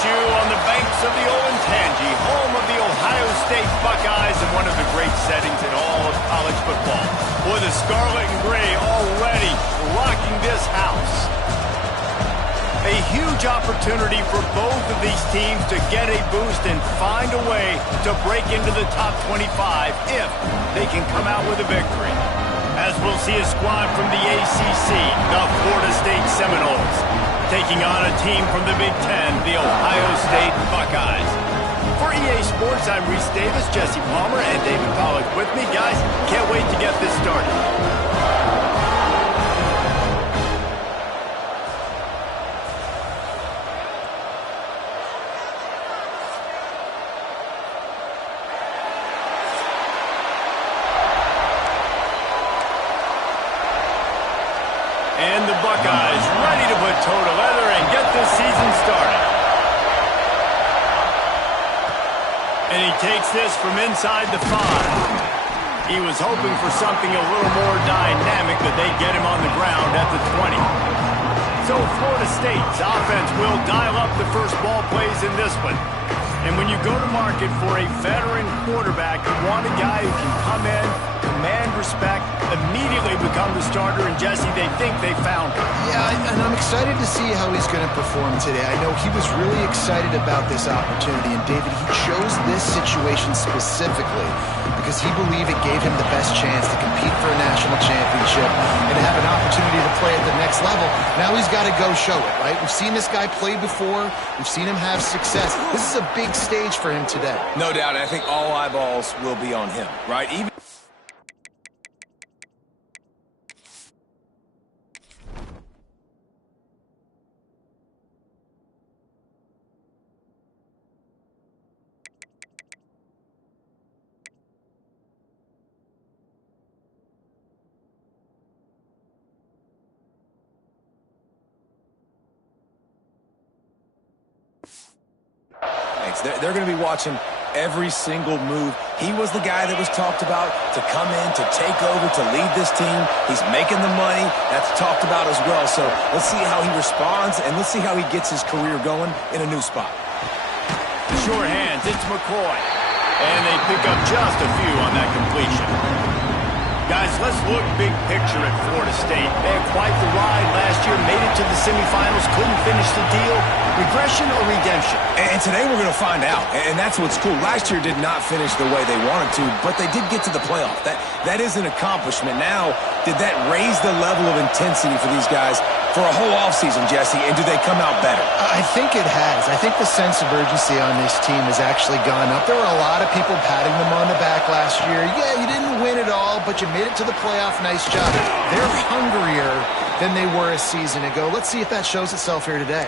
LSU on the banks of the old Ncaa, home of the Ohio State Buckeyes and one of the great settings in all of college football. Boy, the scarlet and gray already rocking this house. A huge opportunity for both of these teams to get a boost and find a way to break into the top 25 if they can come out with a victory. As we'll see a squad from the ACC, the Florida State Seminoles, taking on a team from the Big Ten, the Ohio State Buckeyes. For EA Sports, I'm Reese Davis, Jesse Palmer, and David Pollack with me. Guys, can't wait to get this started. And the Buckeyes ready to put toe to leather and get this season started. And he takes this from inside the 5. He was hoping for something a little more dynamic, but they get him on the ground at the 20. So Florida State's offense will dial up the first ball plays in this one. And when you go to market for a veteran quarterback, you want a guy who can come in, command respect, immediately become the starter, and Jesse, they think they found him. Yeah, and I'm excited to see how he's going to perform today. I know he was really excited about this opportunity, and David, he chose this situation specifically because he believed it gave him the best chance to compete for a national championship and to have an opportunity to play at the next level. Now he's got to go show it, right? We've seen this guy play before. We've seen him have success. This is a big stage for him today. No doubt. I think all eyeballs will be on him, right? Even they're going to be watching every single move. He was the guy that was talked about to come in, to take over, to lead this team. He's making the money. That's talked about as well. So let's see how he responds, and let's see how he gets his career going in a new spot. Sure hands, it's McCoy. And they pick up just a few on that completion. Guys, let's look big picture at Florida State. They had quite the ride last year, made it to the semifinals, couldn't finish the deal. Regression or redemption? And today we're going to find out, and that's what's cool. Last year did not finish the way they wanted to, but they did get to the playoff. That is an accomplishment. Now, did that raise the level of intensity for these guys for a whole offseason, Jesse, and do they come out better? I think it has. I think the sense of urgency on this team has actually gone up. There were a lot of people patting them on the back last year. Yeah, you didn't win it all, but you made it to the playoff. Nice job. They're hungrier than they were a season ago. Let's see if that shows itself here today.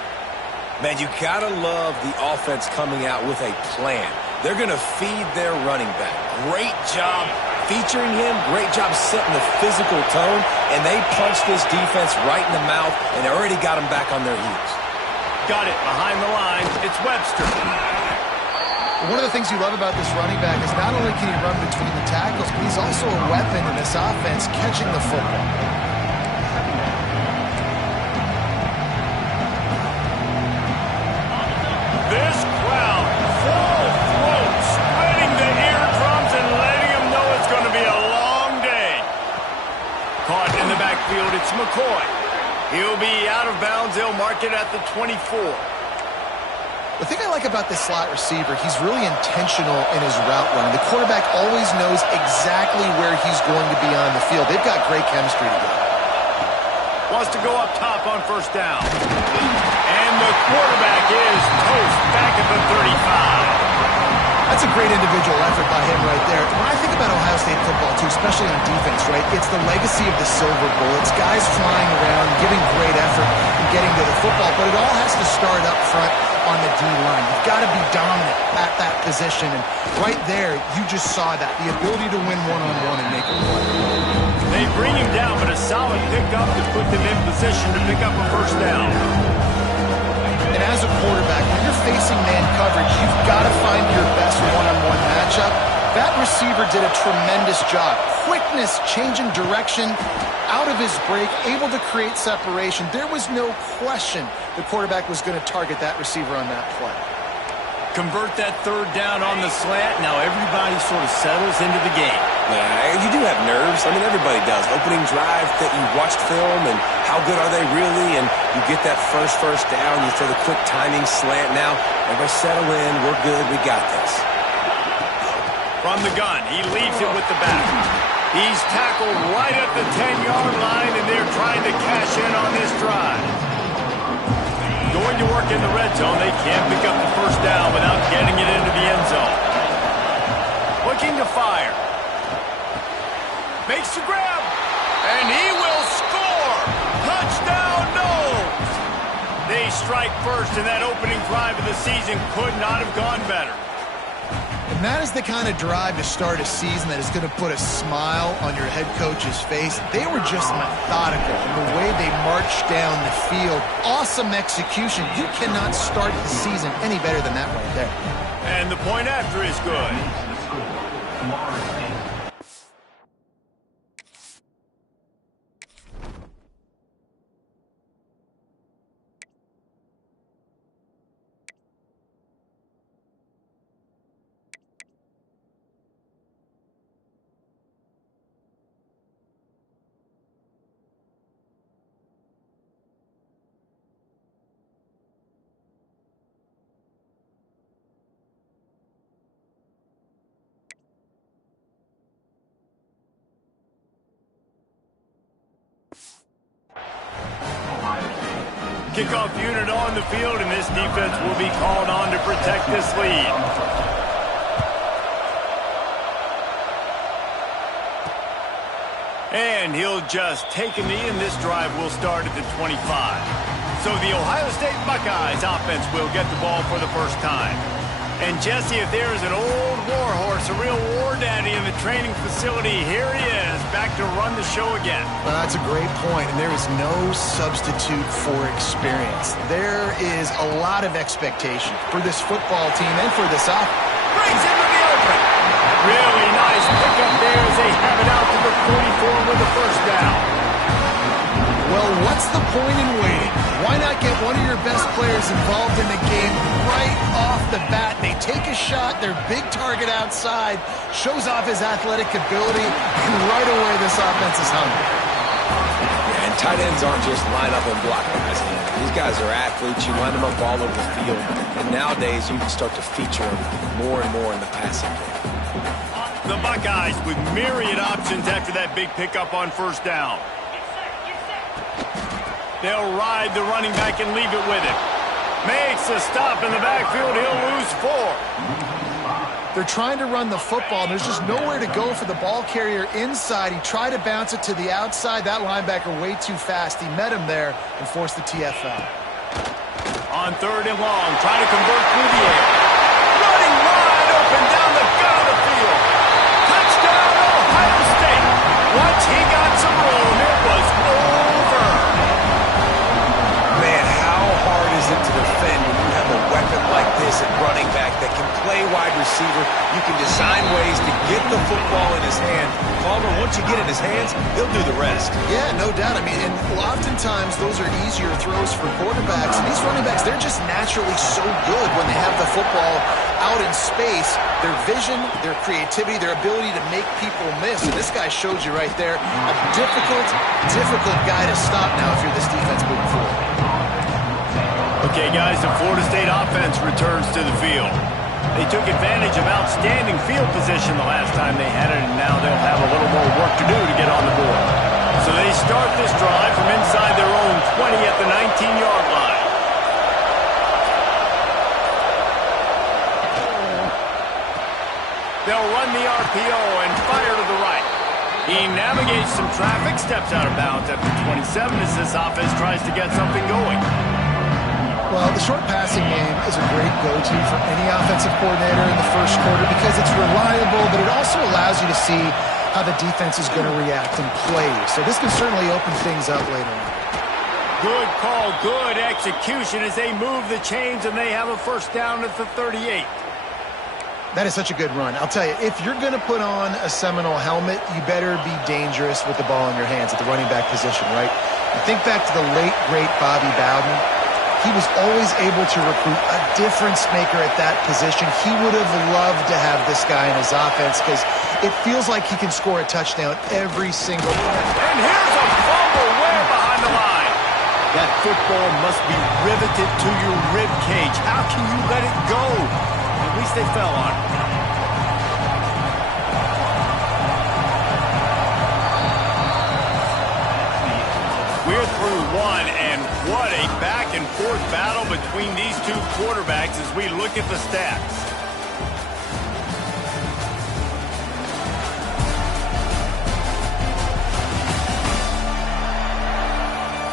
Man, you gotta love the offense coming out with a plan. They're gonna feed their running back. Great job featuring him. Great job setting the physical tone. And they punched this defense right in the mouth, and they already got them back on their heels. Got it behind the line. It's Webster. One of the things you love about this running back is not only can he run between the tackles, but he's also a weapon in this offense catching the football. This crowd, full throat, spreading the eardrums and letting them know it's going to be a long day. Caught in the backfield, it's McCoy. He'll be out of bounds. They'll mark it at the 24. The thing I like about this slot receiver, he's really intentional in his route running. The quarterback always knows exactly where he's going to be on the field. They've got great chemistry together. Wants to go up top on first down. And the quarterback is toast back at the 35. That's a great individual effort by him right there. When I think about Ohio State football, too, especially on defense, right, it's the legacy of the Silver Bullets, guys flying around, giving great effort and getting to the football, but it all has to start up front on the D-line. You've got to be dominant at that position, and right there, you just saw that, the ability to win one-on-one and make a play. They bring him down, but a solid pickup to put them in position to pick up a first down. And as a quarterback, when you're facing man coverage, you've got to find your best one-on-one matchup. That receiver did a tremendous job. Quickness, changing direction, out of his break, able to create separation. There was no question the quarterback was going to target that receiver on that play. Convert that third down on the slant. Now everybody sort of settles into the game. Yeah, you do have nerves. I mean, everybody does. Opening drive that you watched film and how good are they really? And you get that first down. You throw the quick timing slant. Now everybody settle in. We're good. We got this. From the gun, he leaves it with the back. He's tackled right at the 10-yard line, and they're trying to cash in on this drive. Going to work in the red zone. They can't pick up the first down without getting it into the end zone. Looking to fire. Makes the grab. And he will score. Touchdown, Noles. They strike first, and that opening drive of the season could not have gone better. And that is the kind of drive to start a season that is going to put a smile on your head coach's face. They were just methodical in the way they marched down the field. Awesome execution. You cannot start the season any better than that right there. And the point after is good. Kickoff unit on the field, and this defense will be called on to protect this lead. And he'll just take a knee, and this drive will start at the 25. So the Ohio State Buckeyes offense will get the ball for the first time. And Jesse, if there is an old war horse, a real war daddy in the training facility, here he is, back to run the show again. Well, that's a great point, and there is no substitute for experience. There is a lot of expectation for this football team and for this offense. Brings into the open. Really nice pickup there as they have it out to the 44 with the first down. Well, what's the point in waiting? Why not get one of your best players involved in the game right off the bat? They take a shot, their big target outside, shows off his athletic ability, and right away this offense is hungry. Yeah, and tight ends aren't just line up and block guys. These guys are athletes. You line them up all over the field. And nowadays, you can start to feature them more and more in the passing game. The Buckeyes with myriad options after that big pickup on first down. They'll ride the running back and leave it with him. Makes a stop in the backfield. He'll lose 4. They're trying to run the football, and there's just nowhere to go for the ball carrier inside. He tried to bounce it to the outside. That linebacker way too fast. He met him there and forced the TFL. On third and long, trying to convert through the air. Running wide open down the gut of the field. Touchdown, Ohio State. Once he got some room, it was over. Man, how hard is it to defend when you have a weapon like this at running back that can play wide receiver? You can design ways to get the football in his hand. Palmer, once you get it in his hands, he'll do the rest. Yeah, no doubt. I mean, and oftentimes those are easier throws for quarterbacks. And these running backs, they're just naturally so good when they have the football out in space. Their vision, their creativity, their ability to make people miss. And this guy shows you right there, a difficult guy to stop now if you're this defense moving forward. Okay, guys, the Florida State offense returns to the field. They took advantage of outstanding field position the last time they had it, and now they'll have a little more work to do to get on the board. So they start this drive from inside their own 20 at the 19-yard line. They'll run the RPO and fire to the right. He navigates some traffic, steps out of bounds at the 27 as this offense tries to get something going. Well, the short passing game is a great go-to for any offensive coordinator in the first quarter because it's reliable, but it also allows you to see how the defense is going to react and play. So this can certainly open things up later on. Good call, good execution as they move the chains, and they have a first down at the 38. That is such a good run. I'll tell you, if you're going to put on a Seminole helmet, you better be dangerous with the ball in your hands at the running back position, right? You think back to the late, great Bobby Bowden. He was always able to recruit a difference maker at that position. He would have loved to have this guy in his offense because it feels like he can score a touchdown every single time. And here's a fumble way behind the line. That football must be riveted to your rib cage. How can you let it go? At least they fell on it. We're through one, and what a back-and-forth battle between these two quarterbacks as we look at the stats.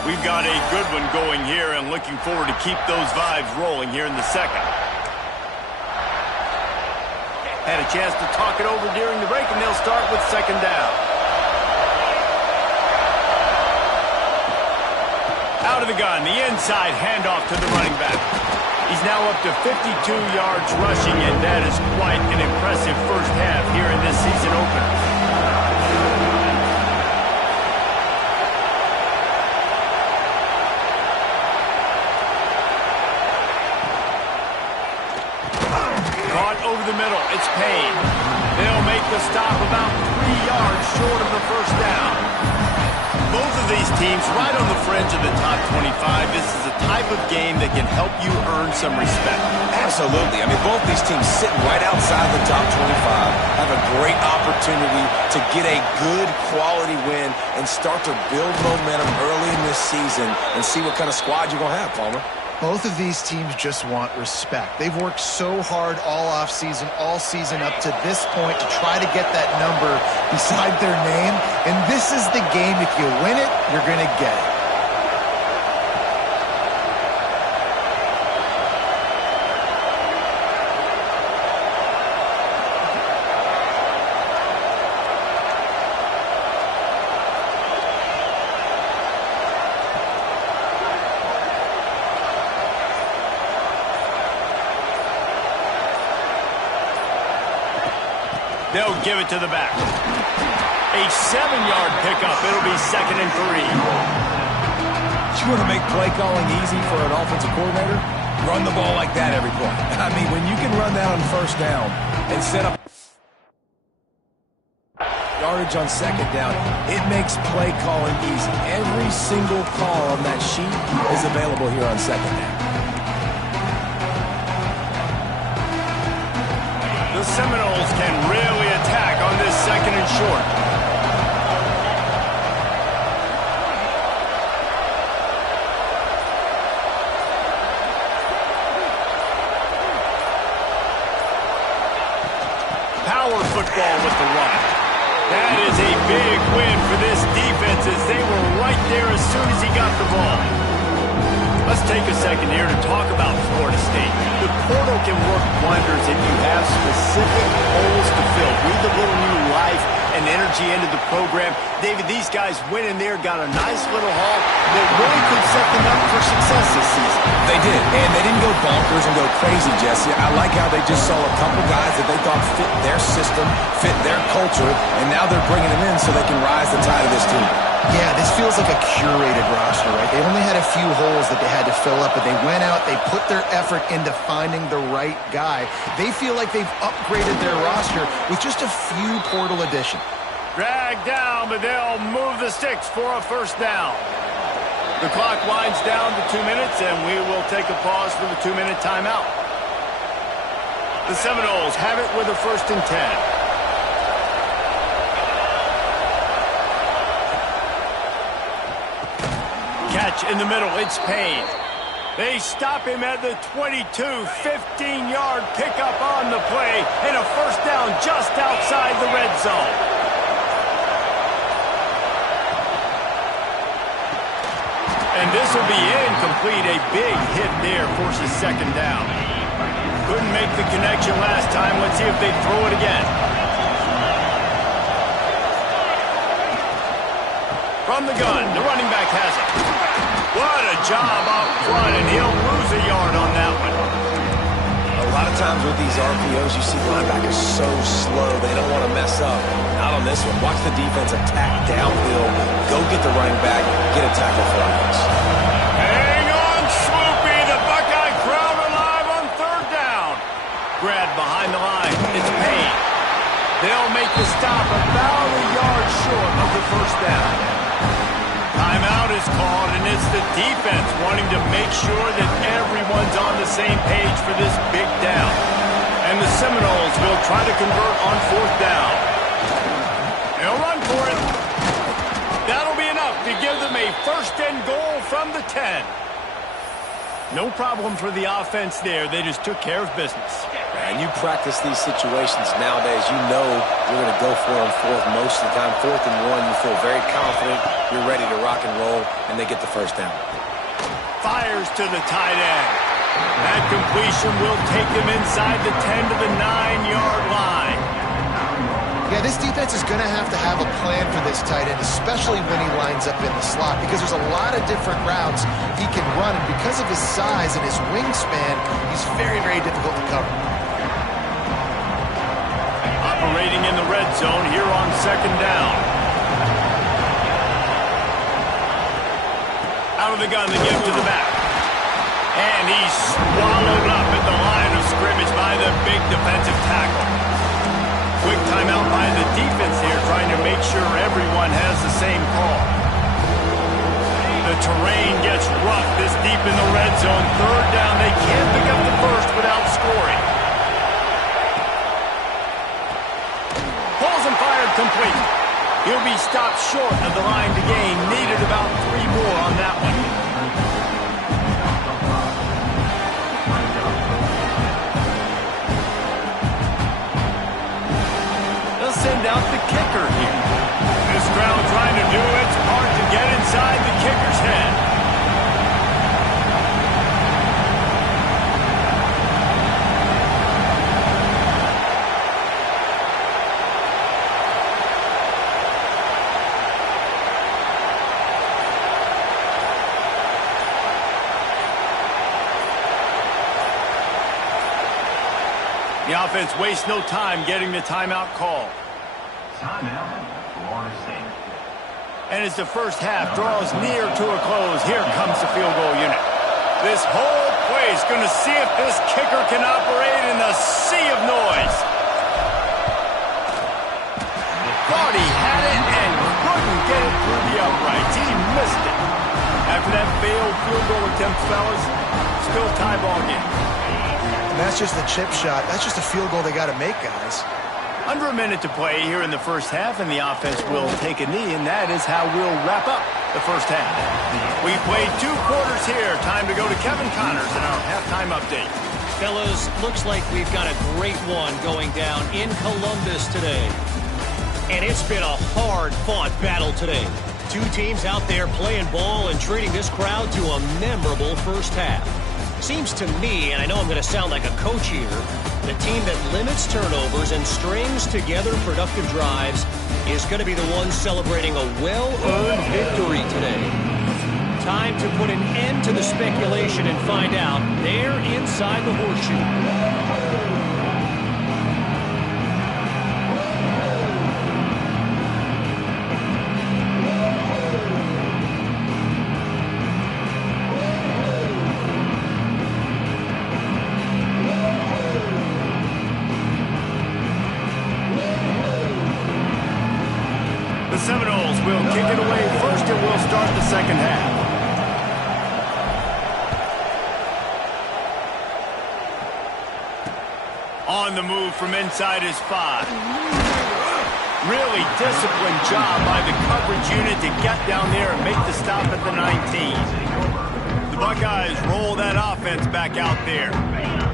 We've got a good one going here and looking forward to keep those vibes rolling here in the second. Had a chance to talk it over during the break, and they'll start with second down. Out of the gun, the inside handoff to the running back. He's now up to 52 yards rushing, and that is quite an impressive first half here in this season opener. Caught over the middle, it's Payne. They'll make the stop about 3 yards short of the first down. Both of these teams right on the fringe of the top 25. This is a type of game that can help you earn some respect. Absolutely. I mean, both these teams sitting right outside the top 25 have a great opportunity to get a good quality win and start to build momentum early in this season and see what kind of squad you're going to have, Palmer. Both of these teams just want respect. They've worked so hard all offseason, all season up to this point to try to get that number beside their name. And this is the game. If you win it, you're going to get it. They'll give it to the back. A 7-yard pickup. It'll be 2nd and 3. You want to make play calling easy for an offensive coordinator? Run the ball like that every play. I mean, when you can run that on first down and set up yardage on second down, it makes play calling easy. Every single call on that sheet is available here on second down. The Seminoles can really attack on this 2nd and short. Power football with the run. That is a big win for this defense as they were right there as soon as he got the ball. Let's take a second here to talk about Florida State. The portal can work wonders if you have specific holes to fill. Breathe a little new life and energy into the program. David, these guys went in there, got a nice little haul that really could set them up for success this season. They did, and they didn't go bonkers and go crazy, Jesse. I like how they just saw a couple guys that they thought fit their system, fit their culture, and now they're bringing them in so they can rise the tide of this team. Yeah, this feels like a curated roster, right? They only had a few holes that they had to fill up, but they went out, they put their effort into finding the right guy. They feel like they've upgraded their roster with just a few portal additions. Dragged down, but they'll move the sticks for a first down. The clock winds down to 2 minutes, and we will take a pause for the 2-minute timeout. The Seminoles have it with a 1st and 10. Catch in the middle, it's Payne. They stop him at the 22, 15-yard pickup on the play, and a first down just outside the red zone. And this will be incomplete. A big hit there forces 2nd down. Couldn't make the connection last time. Let's see if they throw it again. From the gun, the running back has it. What a job up front, and he'll lose a yard on that one. A lot of times with these RPOs, you see linebackers so slow, they don't want to mess up. Not on this one. Watch the defense attack downhill, go get the running back, get a tackle for Alex. Hang on, Swoopy. The Buckeye crowd alive on third down. Grab behind the line. It's Payne. They'll make the stop about a yard short of the first down. Timeout is called, and it's the defense wanting to make sure that everyone's on the same page for this big down. And the Seminoles will try to convert on fourth down. They'll run for it. That'll be enough to give them a first and goal from the 10. No problem for the offense there. They just took care of business. And you practice these situations nowadays, you know you're going to go for them fourth most of the time. 4th and 1, you feel very confident, you're ready to rock and roll, and they get the first down. Fires to the tight end. That completion will take them inside the 10 to the 9-yard line. Yeah, this defense is going to have a plan for this tight end, especially when he lines up in the slot, because there's a lot of different routes he can run, and because of his size and his wingspan, he's very, very difficult to cover. Operating in the red zone here on second down. Out of the gun, they give to the back. And he's swallowed up at the line of scrimmage by the big defensive tackle. Quick timeout by the defense here, trying to make sure everyone has the same call. The terrain gets rough this deep in the red zone. Third down, they can't pick up the first without scoring. Pulls and fired complete. He'll be stopped short of the line to gain. Needed about 3 more on that one. Send out the kicker here. This crowd trying to do its part to get inside the kicker's head. The offense wastes no time getting the timeout call. And as the first half draws near to a close, here comes the field goal unit. This whole place going to see if this kicker can operate in the sea of noise. Thought he had it and couldn't get it through the uprights. He missed it. After that failed field goal attempt, fellas, still tie ball game. And that's just a chip shot. That's just a field goal they got to make, guys. Under a minute to play here in the first half, and the offense will take a knee, and that is how we'll wrap up the first half. We played 2 quarters here. Time to go to Kevin Connors in our halftime update. Fellas, looks like we've got a great one going down in Columbus today. And it's been a hard-fought battle today. 2 teams out there playing ball and treating this crowd to a memorable first half. Seems to me, and I know I'm going to sound like a coach here, the team that limits turnovers and strings together productive drives is going to be the one celebrating a well-earned victory today. Time to put an end to the speculation and find out there inside the horseshoe. Seminoles will kick it away first, and we'll start the second half. On the move from inside his 5. Really disciplined job by the coverage unit to get down there and make the stop at the 19. The Buckeyes roll that offense back out there.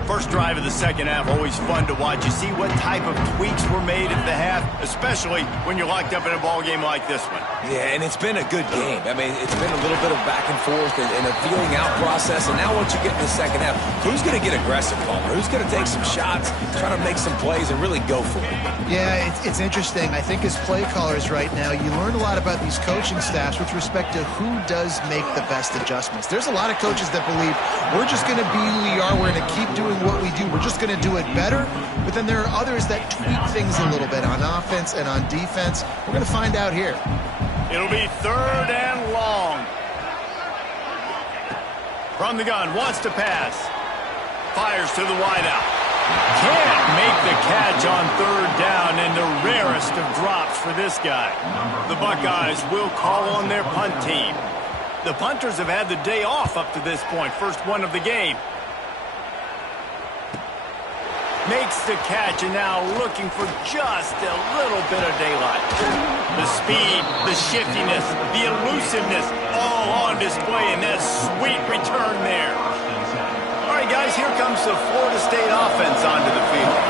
First drive of the second half, always fun to watch. You see what type of tweaks were made at the half, especially when you're locked up in a ball game like this one. Yeah, and it's been a good game. I mean, it's been a little bit of back and forth and a feeling out process. And now once you get in the second half, who's going to get aggressive, Palmer? Who's going to take some shots, try to make some plays, and really go for it? Yeah, it's interesting. I think as play callers right now, you learn a lot about these coaching staffs with respect to who does make the best adjustments. There's a lot of coaches that believe we're just going to be who we are. We're going to keep doing doing what we do. We're just going to do it better. But then there are others that tweak things a little bit on offense and on defense. We're going to find out here. It'll be 3rd and long. From the gun, wants to pass. Fires to the wideout. Can't make the catch on 3rd down, and the rarest of drops for this guy. The Buckeyes will call on their punt team. The punters have had the day off up to this point. First one of the game. Makes the catch, and now looking for just a little bit of daylight. The speed, the shiftiness, the elusiveness, all on display in that sweet return there. All right, guys, here comes the Florida State offense onto the field.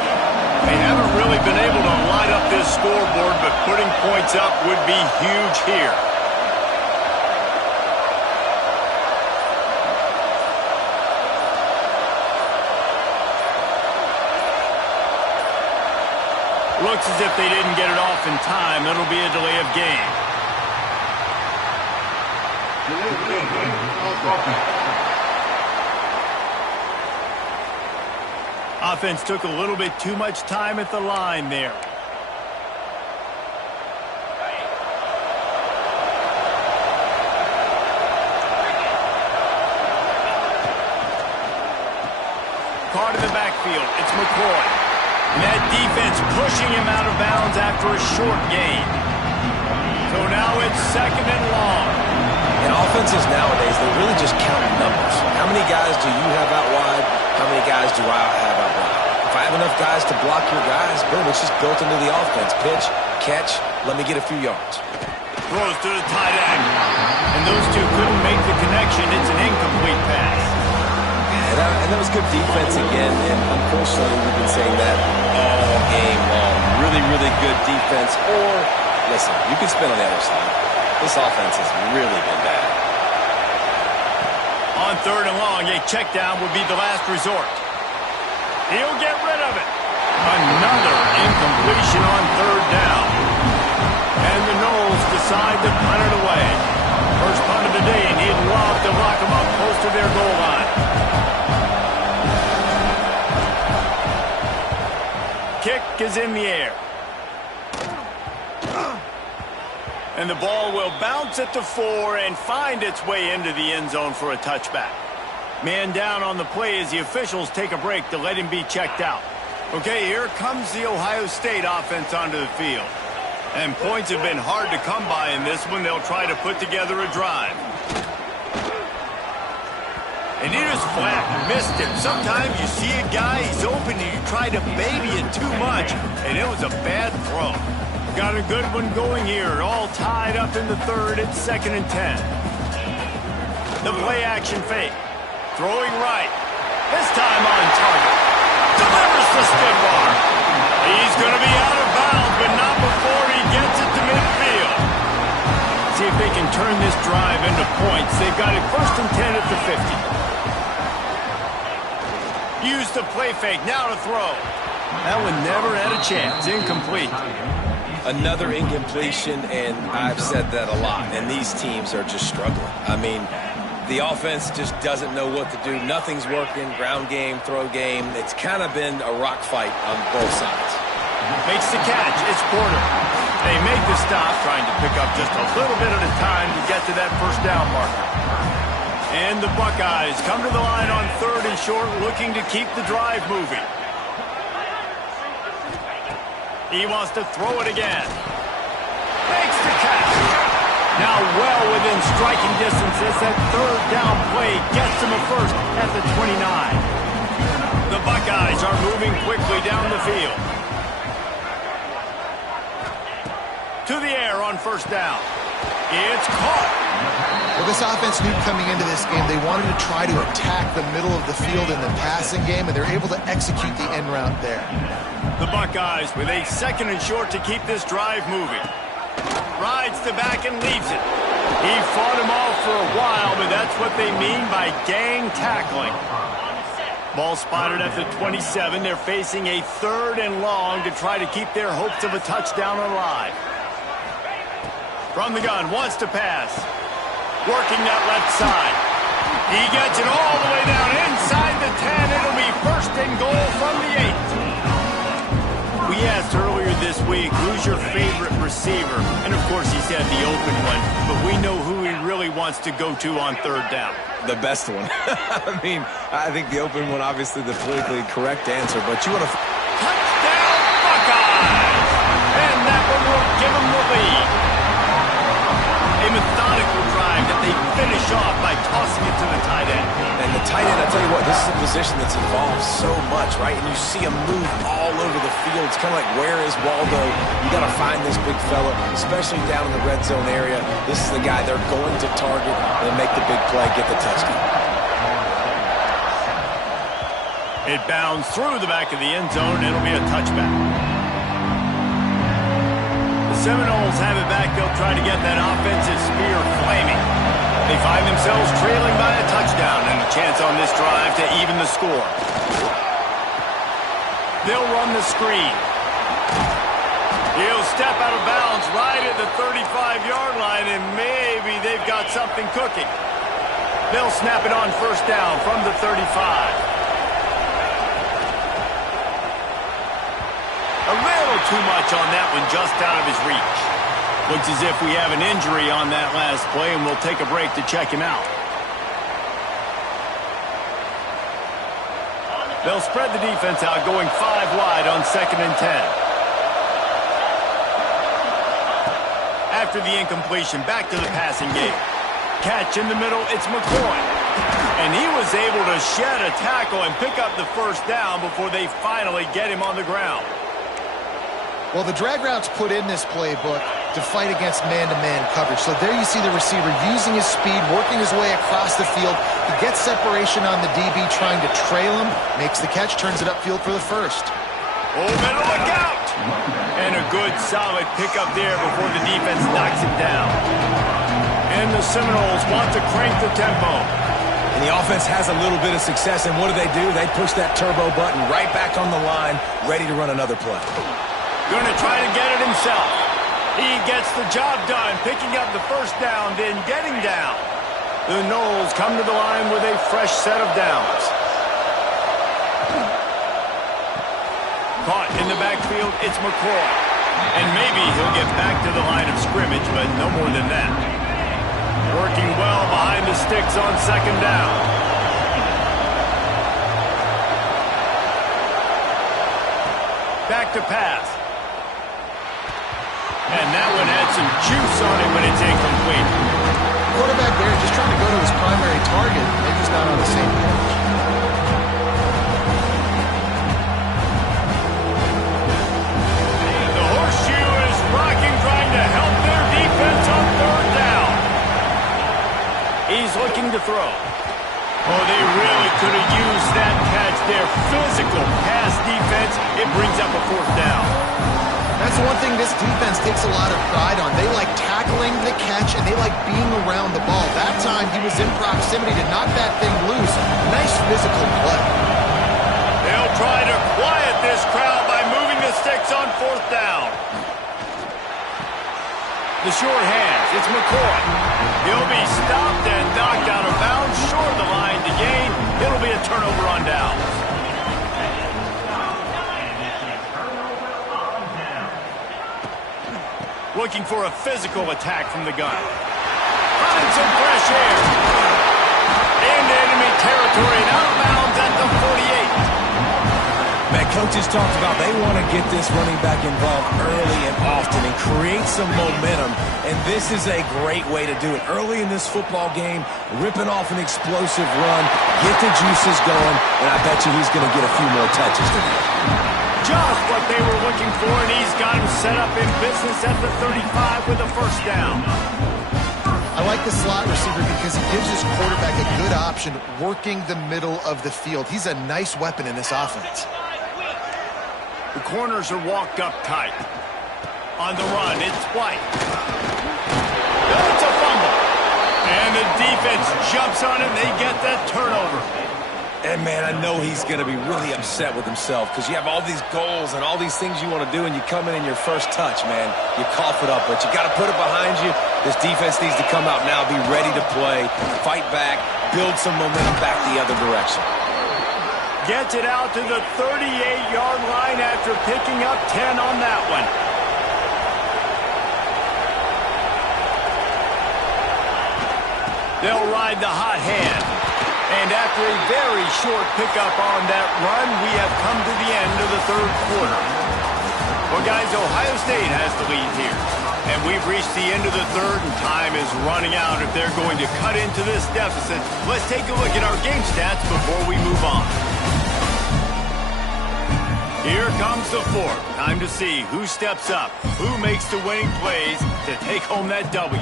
They haven't really been able to light up this scoreboard, but putting points up would be huge here. Looks as if they didn't get it off in time. It'll be a delay of game. Offense took a little bit too much time at the line there. Caught in the backfield. It's McCoy. And that defense pushing him out of bounds after a short gain. So now it's 2nd and long. And offenses nowadays, they really just count numbers. How many guys do you have out wide? How many guys do I have out wide? If I have enough guys to block your guys, boom, it's just built into the offense. Pitch, catch, let me get a few yards. Throws to the tight end. And those two couldn't make the connection. It's an incomplete pass. And that was good defense again, and unfortunately we've been saying that all game long. Really, really good defense. Or, listen, you can spin on the other side. This offense has really been bad. On 3rd and long, a check down would be the last resort. He'll get rid of it. Another incompletion on 3rd down. And the Noles decide to punt it away. First punt of the day, and he'd love to lock them up close to their goal line. Kick is in the air. And the ball will bounce at the 4 and find its way into the end zone for a touchback. Man down on the play as the officials take a break to let him be checked out. Okay, here comes the Ohio State offense onto the field. And points have been hard to come by in this one. They'll try to put together a drive. And he just flat missed him. Sometimes you see a guy, he's open, and you try to baby it too much, and it was a bad throw. Got a good one going here. All tied up in the 3rd. It's 2nd and 10. The play action fake. Throwing right. This time on target. Delivers the stiff arm. He's going to be out of bounds, but not before he gets it to midfield. See if they can turn this drive into points. They've got it 1st and 10 at the 50. Use the play fake, now to throw. That one never had a chance. Incomplete. Another incompletion, and I've said that a lot, and these teams are just struggling. I mean, the offense just doesn't know what to do. Nothing's working. Ground game, throw game. It's kind of been a rock fight on both sides. Makes the catch. It's Porter. They make the stop, trying to pick up just a little bit at a time to get to that 1st down marker. And the Buckeyes come to the line on 3rd and short, looking to keep the drive moving. He wants to throw it again. Makes the catch. Now well within striking distance as that 3rd down play gets him a 1st at the 29. The Buckeyes are moving quickly down the field. To the air on 1st down. It's caught. Well, this offense knew coming into this game they wanted to try to attack the middle of the field in the passing game, and they're able to execute the end route there. The Buckeyes with a 2nd and short to keep this drive moving. Rides the back and leaves it. He fought him off for a while, but that's what they mean by gang tackling. Ball spotted at the 27. They're facing a 3rd and long to try to keep their hopes of a touchdown alive. From the gun, wants to pass. Working that left side. He gets it all the way down inside the 10. It'll be 1st and goal from the 8. We asked earlier this week, who's your favorite receiver? And, of course, he said the open one. But we know who he really wants to go to on third down. The best one. I mean, I think the open one, obviously the politically correct answer, but you want to... Touchdown, Buckeyes! And that one will give them the lead. A methodical drive that they finish off by tossing it to the tight end. And the tight end, I tell you what, this is a position that's involved so much, right? And you see him move all over the field. It's kind of like, where is Waldo? You got to find this big fella, especially down in the red zone area. This is the guy they're going to target and make the big play, get the touchdown. It bounds through the back of the end zone, and it'll be a touchback. The Seminoles have it back. They'll try to get that offensive spear flaming. They find themselves trailing by a touchdown and a chance on this drive to even the score. They'll run the screen. He'll step out of bounds right at the 35-yard line, and maybe they've got something cooking. They'll snap it on first down from the 35. A little too much on that one, just out of his reach. Looks as if we have an injury on that last play, and we'll take a break to check him out. They'll spread the defense out, going 5 wide on 2nd and 10. After the incompletion, back to the passing game. Catch in the middle, it's McCoy. And he was able to shed a tackle and pick up the first down before they finally get him on the ground. Well, the drag route's put in this playbook to fight against man-to-man coverage. So there you see the receiver using his speed, working his way across the field. He gets separation on the DB, trying to trail him, makes the catch, turns it upfield for the first. Oh, better look out! And a good, solid pickup there before the defense knocks him down. And the Seminoles want to crank the tempo. And the offense has a little bit of success, and what do? They push that turbo button right back on the line, ready to run another play. Going to try to get it himself. He gets the job done, picking up the first down, then getting down. The Noles come to the line with a fresh set of downs. Caught in the backfield, it's McCoy. And maybe he'll get back to the line of scrimmage, but no more than that. Working well behind the sticks on 2nd down. Back to pass. And that one had some juice on it, but it's incomplete. Quarterback there just trying to go to his primary target. They're just not on the same page. The horseshoe is rocking, trying to help their defense on 3rd down. He's looking to throw. Oh, they really could have used that catch there. Physical pass defense. It brings up a 4th down. That's one thing this defense takes a lot of pride on. They like tackling the catch, and they like being around the ball. That time, he was in proximity to knock that thing loose. Nice physical play. They'll try to quiet this crowd by moving the sticks on 4th down. The short hands, it's McCoy. He'll be stopped and knocked out of bounds, short of the line to gain. It'll be a turnover on downs. Looking for a physical attack from the gun. Find some fresh air. Into enemy territory and out of bounds at the 48. Man, coaches talked about they want to get this running back involved early and often and create some momentum, and this is a great way to do it. Early in this football game, ripping off an explosive run, get the juices going, and I bet you he's going to get a few more touches today. Just what they were looking for, and he's got him set up in business at the 35 with a first down. I like the slot receiver because he gives his quarterback a good option working the middle of the field. He's a nice weapon in this offense. The corners are walked up tight. On the run, it's White. It's a fumble. And the defense jumps on it, and they get that turnover. And, man, I know he's going to be really upset with himself because you have all these goals and all these things you want to do, and you come in your first touch, man. You cough it up, but you got to put it behind you. This defense needs to come out now, be ready to play, fight back, build some momentum back the other direction. Gets it out to the 38-yard line after picking up 10 on that one. They'll ride the hot hand. And after a very short pickup on that run, we have come to the end of the third quarter. Well, guys, Ohio State has the lead here. And we've reached the end of the third, and time is running out if they're going to cut into this deficit. Let's take a look at our game stats before we move on. Here comes the fourth. Time to see who steps up, who makes the winning plays to take home that W.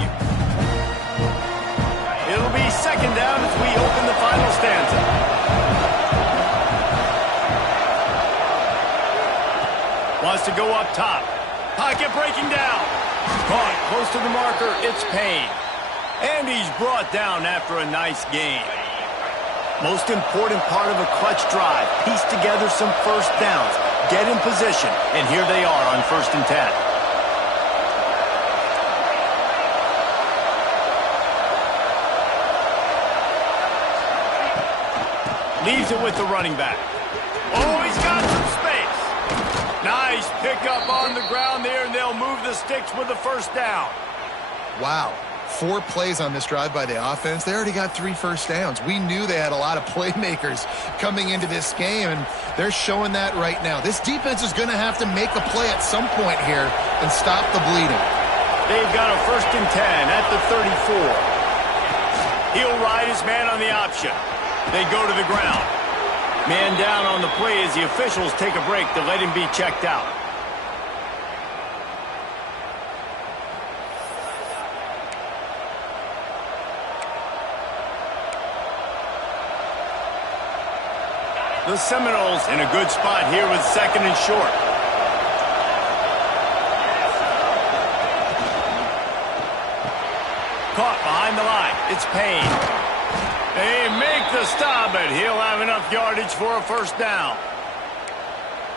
It'll be second down as we open the final stanza. Wants to go up top. Pocket breaking down. Caught close to the marker. It's Payne. And he's brought down after a nice gain. Most important part of a clutch drive. Piece together some first downs. Get in position. And here they are on 1st and 10. Leaves it with the running back. Oh, he's got some space. Nice pickup on the ground there, and they'll move the sticks with the first down. Wow. 4 plays on this drive by the offense. They already got 3 first downs. We knew they had a lot of playmakers coming into this game, and they're showing that right now. This defense is going to have to make a play at some point here and stop the bleeding. They've got a 1st and 10 at the 34. He'll ride his man on the option. They go to the ground. Man down on the play as the officials take a break to let him be checked out. The Seminoles in a good spot here with 2nd and short. Caught behind the line. It's Payne. They make the stop, but he'll have enough yardage for a first down.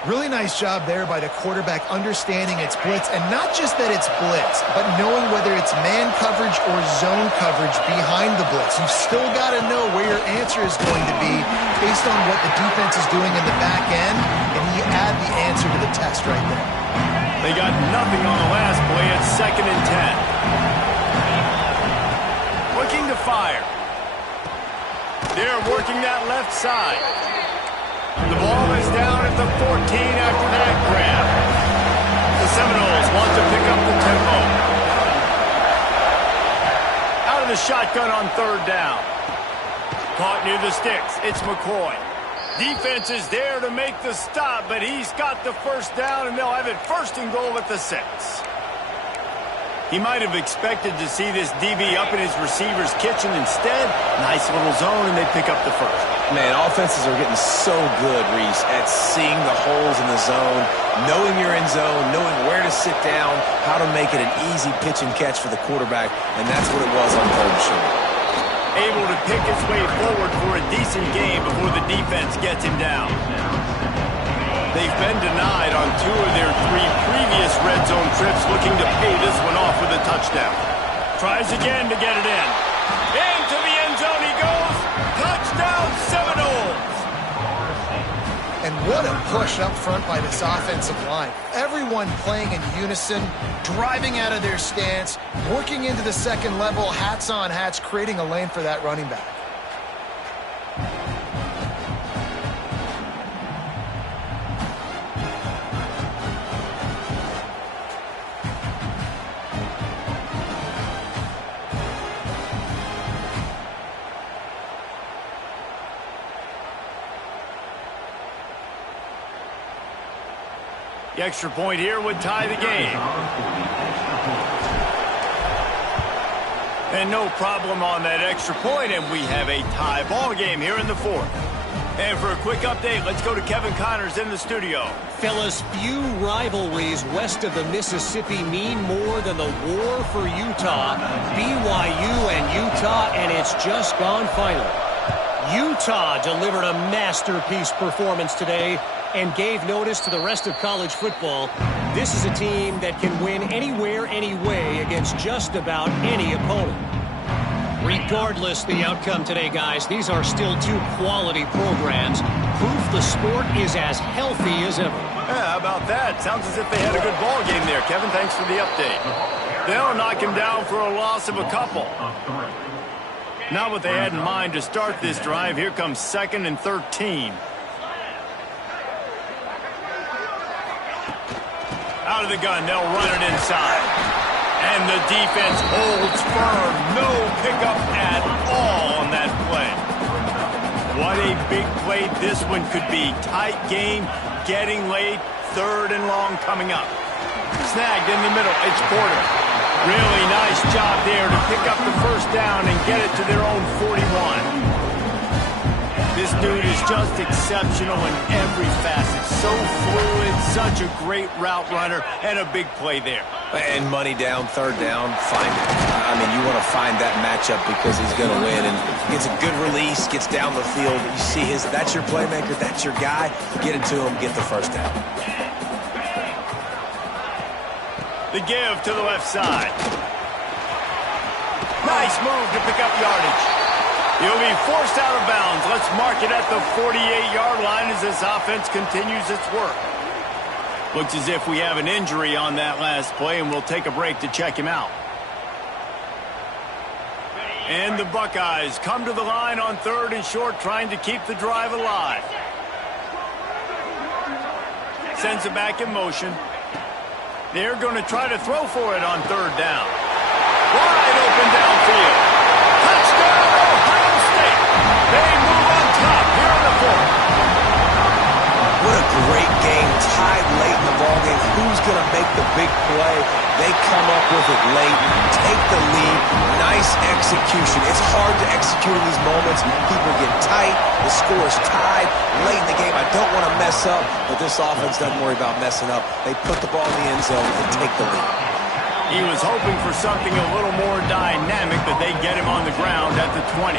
Really nice job there by the quarterback understanding it's blitz, and not just that it's blitz, but knowing whether it's man coverage or zone coverage behind the blitz. You've still got to know where your answer is going to be based on what the defense is doing in the back end, and you add the answer to the test right there. They got nothing on the last play at 2nd and 10. Looking to fire. They're working that left side. The ball is down at the 14 after that grab. The Seminoles want to pick up the tempo. Out of the shotgun on 3rd down. Caught near the sticks. It's McCoy. Defense is there to make the stop, but he's got the first down, and they'll have it 1st and goal at the 6. He might have expected to see this DB up in his receiver's kitchen. Instead, nice little zone, and they pick up the first. Man, offenses are getting so good, Reese, at seeing the holes in the zone, knowing you're in zone, knowing where to sit down, how to make it an easy pitch and catch for the quarterback, and that's what it was on 3rd and short. Able to pick his way forward for a decent game before the defense gets him down. They've been denied on 2 of their 3 previous red zone trips, looking to pay this one off with a touchdown. Tries again to get it in. Into the end zone he goes. Touchdown Seminoles! And what a push up front by this offensive line. Everyone playing in unison, driving out of their stance, working into the 2nd level, hats on hats, creating a lane for that running back. The extra point here would tie the game. And no problem on that extra point, and we have a tie ball game here in the 4th. And for a quick update, let's go to Kevin Connors in the studio. Fellas, few rivalries west of the Mississippi mean more than the war for Utah. BYU and Utah, and it's just gone final. Utah delivered a masterpiece performance today and gave notice to the rest of college football. This is a team that can win anywhere, any way against just about any opponent. Regardless the outcome today, guys, these are still two quality programs. Proof the sport is as healthy as ever. Yeah, how about that? Sounds as if they had a good ball game there. Kevin, thanks for the update. They'll knock him down for a loss of a couple. Not what they had in mind to start this drive. Here comes 2nd and 13. Out of the gun, they'll run it inside. And the defense holds firm. No pickup at all on that play. What a big play this one could be. Tight game, getting late, 3rd and long coming up. Snagged in the middle. It's Porter. Really nice job there to pick up the first down and get it to their own 41. This dude is just exceptional in every facet. So fluid, such a great route runner, and a big play there. And money down, 3rd down, find it. I mean, you want to find that matchup because he's going to win. And gets a good release, gets down the field. You see that's your playmaker, that's your guy. Get it to him, get the first down. The give to the left side. Nice move to pick up yardage. He'll be forced out of bounds. Let's mark it at the 48-yard line as this offense continues its work. Looks as if we have an injury on that last play, and we'll take a break to check him out. And the Buckeyes come to the line on 3rd and short, trying to keep the drive alive. Sends it back in motion. They're going to try to throw for it on 3rd down. Wide open downfield. Touchdown, Ohio State. They move on top here in the 4th. What a great game, tied late in the ballgame. Who's going to make the big play? They come up with it late, take the lead. Nice execution. It's hard to execute in these moments. People get tight. The score is tied late in the game. I don't want to mess up, but this offense doesn't worry about messing up. They put the ball in the end zone and take the lead. He was hoping for something a little more dynamic, but they get him on the ground at the 20.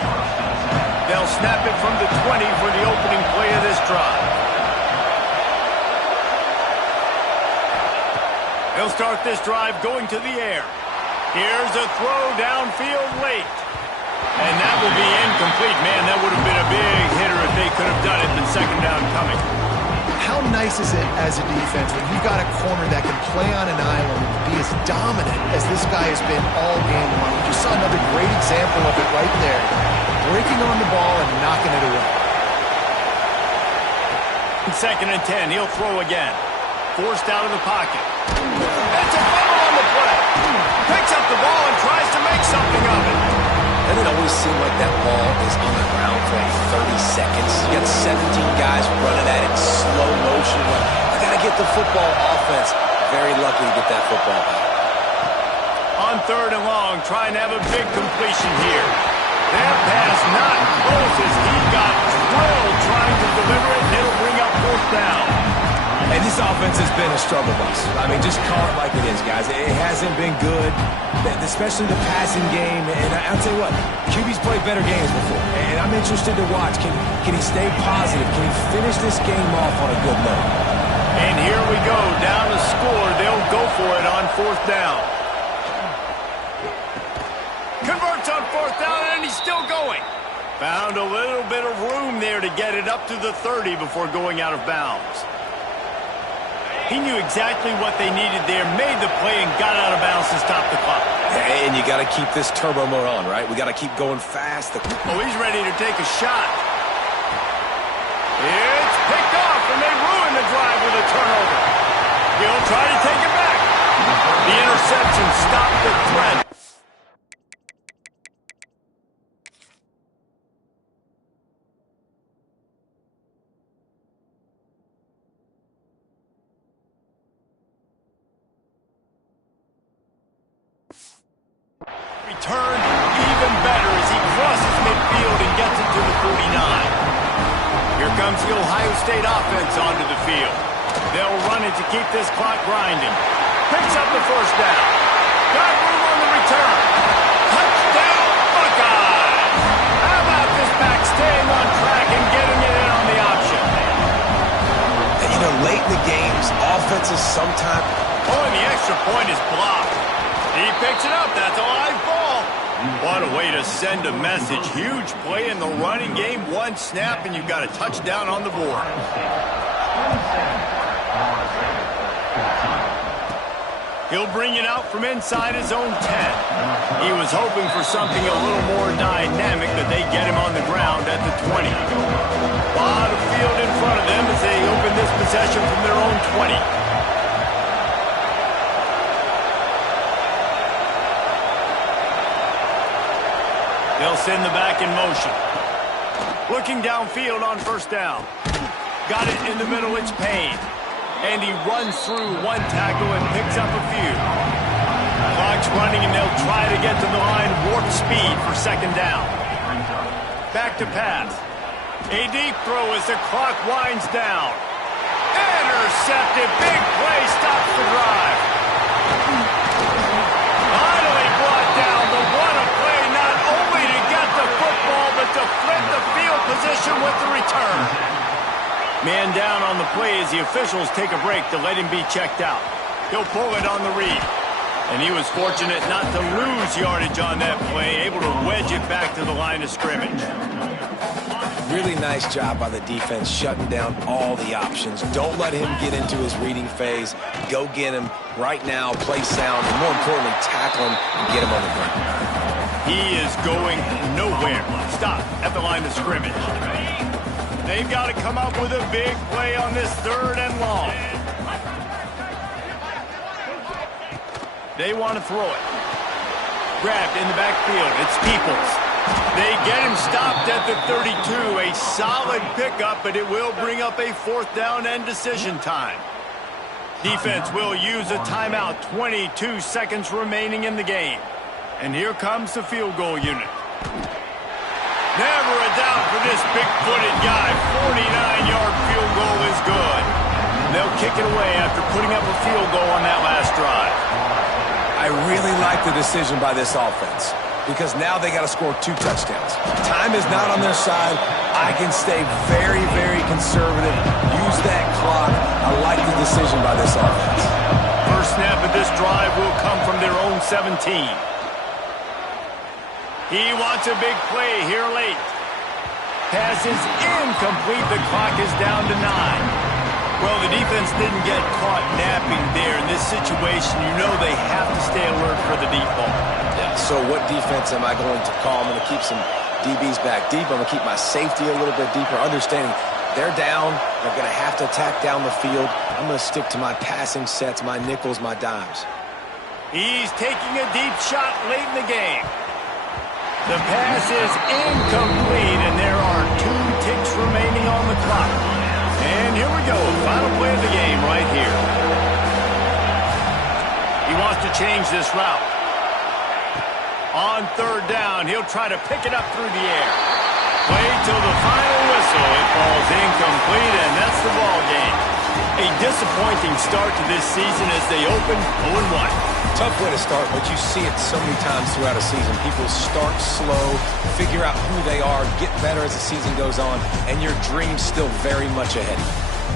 They'll snap it from the 20 for the opening play of this drive. They'll start this drive going to the air. Here's a throw downfield late. And that will be incomplete. Man, that would have been a big hitter if they could have done it, but 2nd down coming. How nice is it as a defense when you've got a corner that can play on an island and be as dominant as this guy has been all game long? We just saw another great example of it right there. Breaking on the ball and knocking it away. 2nd and 10, he'll throw again. Forced out of the pocket. That's a fumble on the play. Picks up the ball and tries to make something of it. Doesn't it always seem like that ball is on the ground for like 30 seconds? You got 17 guys running at it in slow motion. Like, I got to get the football. Offense, very lucky to get that football back. On 3rd and long, trying to have a big completion here. That pass not close as he got drilled trying to deliver it, and it'll bring up 4th down. And this offense has been a struggle bus. I mean, just call it like it is, guys. It hasn't been good, especially the passing game. And I'll tell you what, QB's played better games before. And I'm interested to watch. Can he stay positive? Can he finish this game off on a good note? And here we go, down the score. They'll go for it on 4th down. Converts on 4th down, and he's still going. Found a little bit of room there to get it up to the 30 before going out of bounds. He knew exactly what they needed there, made the play, and got out of bounds to stop the clock. And you got to keep this turbo mode on, right? We got to keep going fast. Oh, he's ready to take a shot. It's picked off, and they ruin the drive with a turnover. He'll try to take it back. The interception stopped the threat. Returned even better as he crosses midfield and gets it to the 49. Here comes the Ohio State offense onto the field. They'll run it to keep this clock grinding. Picks up the 1st down. Got room on the return. Touchdown, Buckeyes! How about this back staying on track and getting it in on the option? And, you know, late in the games, offenses sometimes... Oh, and the extra point is blocked. He picks it up. That's a live ball. What a way to send a message. Huge play in the running game. One snap, and you've got a touchdown on the board. He'll bring it out from inside his own 10. He was hoping for something a little more dynamic, but they get him on the ground at the 20. A lot of field in front of them as they open this possession from their own 20. They'll send the back in motion. Looking downfield on first down. Got it in the middle, it's Payne. And he runs through one tackle and picks up a few. Clock's running, and they'll try to get to the line warp speed for second down. Back to pass. A deep throw as the clock winds down. Intercepted. Big play stops the drive. Finally brought down. The what a play, not only to get the football, but to flip the field position with the return. Man down on the play as the officials take a break to let him be checked out. He'll pull it on the read. And he was fortunate not to lose yardage on that play, able to wedge it back to the line of scrimmage. Really nice job by the defense shutting down all the options. Don't let him get into his reading phase. Go get him right now, play sound, and more importantly, tackle him and get him on the ground. He is going nowhere. Stop at the line of scrimmage. They've got to come up with a big play on this 3rd and long. They want to throw it. Grabbed in the backfield. It's Peoples. They get him stopped at the 32. A solid pickup, but it will bring up a 4th down and decision time. Defense will use a timeout. 22 seconds remaining in the game. And here comes the field goal unit. Never a doubt for this big-footed guy. 49-yard field goal is good. They'll kick it away after putting up a field goal on that last drive. I really like the decision by this offense because now they got to score 2 touchdowns. Time is not on their side. I can stay very, very conservative. Use that clock. I like the decision by this offense. First snap of this drive will come from their own 17. He wants a big play here late. Pass is incomplete. The clock is down to 9. Well, the defense didn't get caught napping there. In this situation, you know they have to stay alert for the deep ball. Yeah, so what defense am I going to call? I'm going to keep some DBs back deep. I'm going to keep my safety a little bit deeper, understanding they're down. They're going to have to attack down the field. I'm going to stick to my passing sets, my nickels, my dimes. He's taking a deep shot late in the game. The pass is incomplete, and there are 2 ticks remaining on the clock. And here we go, final play of the game right here. He wants to change this route. On 3rd down, he'll try to pick it up through the air. Play till the final whistle. It falls incomplete, and that's the ball game. A disappointing start to this season as they open 0-1. Tough way to start, but you see it so many times throughout a season. People start slow, figure out who they are, get better as the season goes on, and your dream's still very much ahead.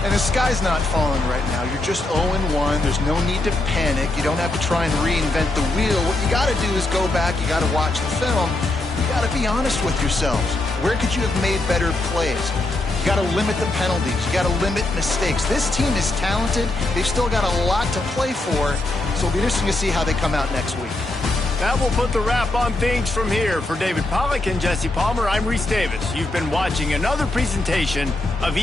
And the sky's not falling right now. You're just 0-1. There's no need to panic. You don't have to try and reinvent the wheel. What you got to do is go back. You got to watch the film. You got to be honest with yourselves. Where could you have made better plays? You got to limit the penalties. You got to limit mistakes. This team is talented. They've still got a lot to play for. So it'll be interesting to see how they come out next week. That will put the wrap on things from here. For David Pollack and Jesse Palmer, I'm Reese Davis. You've been watching another presentation of